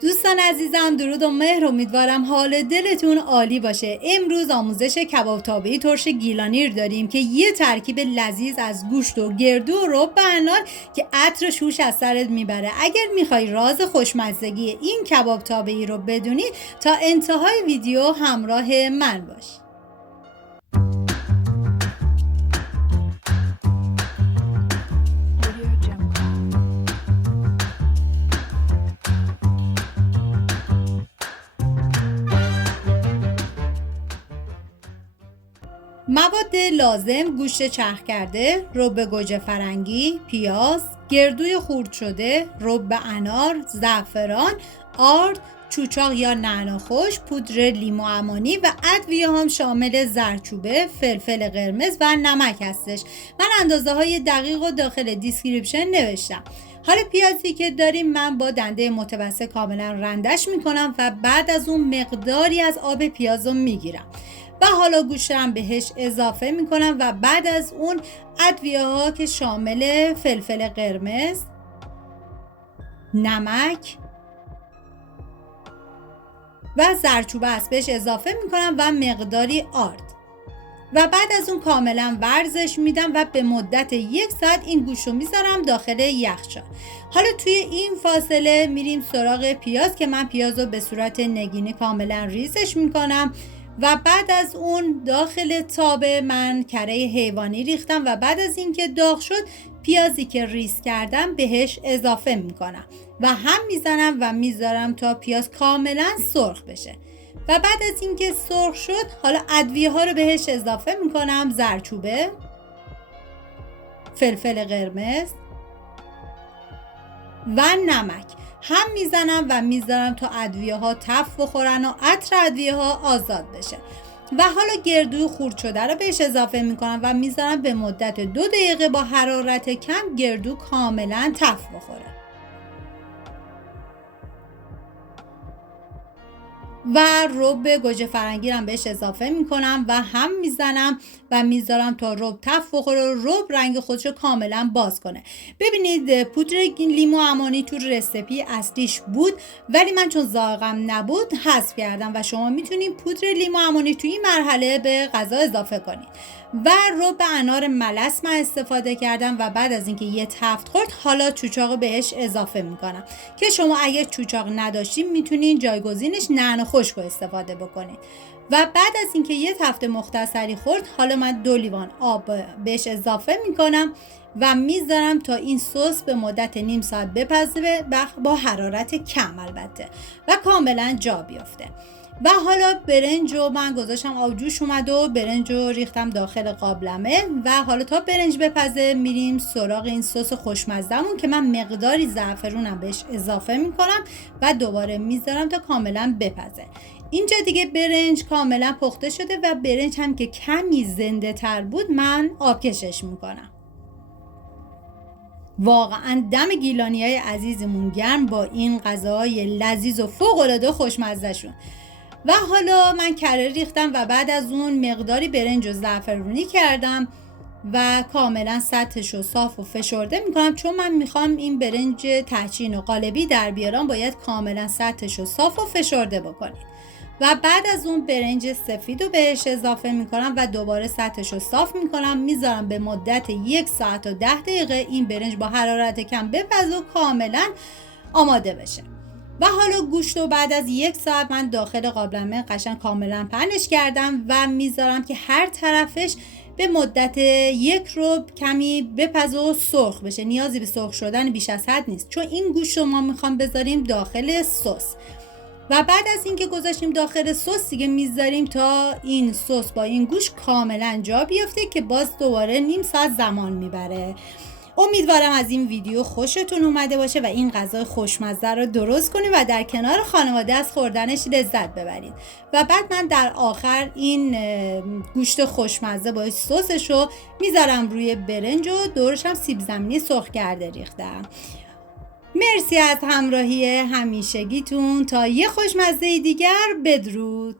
دوستان عزیزم درود و مهر، امیدوارم حال دلتون عالی باشه. امروز آموزش کباب تابعی ترش گیلانی رو داریم که یه ترکیب لذیذ از گوشت و گردو و رب انار که عطر شوش از سرت میبره. اگر میخوای راز خوشمزگی این کباب تابعی رو بدونی تا انتهای ویدیو همراه من باش. مواد لازم: گوشت چرخ کرده، رب گوجه فرنگی، پیاز، گردوی خرد شده، رب انار، زعفران، آرد، چوچاق یا نعنا خشک، پودر لیمو عمانی و ادویه هم شامل زردچوبه، فلفل قرمز و نمک هستش. من اندازه های دقیق و داخل دیسکریپشن نوشتم. حالا پیازی که داریم من با دنده متوسط کاملا رندش میکنم و بعد از اون مقداری از آب پیاز رو میگیرم و حالا گوشتم بهش اضافه میکنم و بعد از اون ادویه ها که شامل فلفل قرمز، نمک و زردچوبه است بهش اضافه میکنم و مقداری آرد و بعد از اون کاملا ورزش میدم و به مدت 1 ساعت این گوشت رو میذارم داخل یخچال. حالا توی این فاصله میریم سراغ پیاز که من پیاز رو به صورت نگینی کاملا ریزش میکنم و بعد از اون داخل تابه من کره حیوانی ریختم و بعد از اینکه داغ شد پیازی که ریز کردم بهش اضافه میکنم و هم میزنم و میذارم تا پیاز کاملا سرخ بشه و بعد از اینکه سرخ شد حالا ادویه ها رو بهش اضافه میکنم: زردچوبه، فلفل قرمز و نمک. هم میزنم و میذارم تا ادویه ها تف بخورن و عطر ادویه ها آزاد بشه و حالا گردوی خرد شده رو بهش اضافه میکنم و میذارم به مدت 2 دقیقه با حرارت کم گردو کاملا تف بخوره و رب گوجه فرنگی رو بهش اضافه میکنم و هم میزنم و میذارم تا رب تف بخوره و رب رنگ خودش رو کاملا باز کنه. ببینید پودر لیمو عمانی تو رسیپی اصلیش بود ولی من چون ذائقم نبود حذف کردم و شما میتونید پودر لیمو عمانی تو این مرحله به غذا اضافه کنید و رب انار ملس من استفاده کردم و بعد از اینکه یه تفت خورد حالا چوچاق بهش اضافه میکنم که شما اگه چوچاق نداشتین میتونین جایگزینش نعنا خشک استفاده بکنید و بعد از اینکه یه تفت مختصری خورد حالا من 2 لیوان آب بهش اضافه میکنم و میذارم تا این سس به مدت نیم ساعت بپزه با حرارت کم البته و کاملا جا بیفته. و حالا برنج رو من گذاشتم آب جوش اومد و برنج رو ریختم داخل قابلمه و حالا تا برنج بپزه میریم سراغ این سس خوشمزه‌مون که من مقداری زعفرونم بهش اضافه میکنم و دوباره میذارم تا کاملا بپزه. اینجا دیگه برنج کاملا پخته شده و برنج هم که کمی زنده تر بود من آبکشش میکنم. واقعا دم گیلانیای عزیزمون گرم با این غذاهای لذیذ و فوق‌العاده خوشمزه شون. و حالا من کره ریختم و بعد از اون مقداری برنج و زعفرونی کردم و کاملا سطحش رو صاف و فشرده میکنم. چون من میخوام این برنج تهچین و قالبی در بیارم باید کاملا سطحش رو صاف و فشرده بکنید و بعد از اون برنج سفید رو بهش اضافه میکنم و دوباره سطحش رو صاف میکنم. میذارم به مدت 1 ساعت و 10 دقیقه این برنج با حرارت کم بپزه و کاملا آماده بشه. و حالا گوشت رو بعد از 1 ساعت من داخل قابلمه قشنگ کاملا پهنش کردم و میذارم که هر طرفش به مدت 1 ربع کمی بپزه و سرخ بشه. نیازی به سرخ شدن بیش از حد نیست چون این گوشت رو ما میخوام بذاریم داخل سس و بعد از اینکه گذاشتیم داخل سس دیگه میذاریم تا این سس با این گوشت کاملا جا بیفته که باز دوباره نیم ساعت زمان میبره. امیدوارم از این ویدیو خوشتون اومده باشه و این غذای خوشمزه رو درست کنید و در کنار خانواده از خوردنش لذت ببرید. و بعد من در آخر این گوشت خوشمزه با سسش رو میذارم روی برنج و دورش هم سیب زمینی سرخ کرده ریختم. مرسی از همراهی همیشگیتون. تا یه خوشمزه دیگر، بدرود.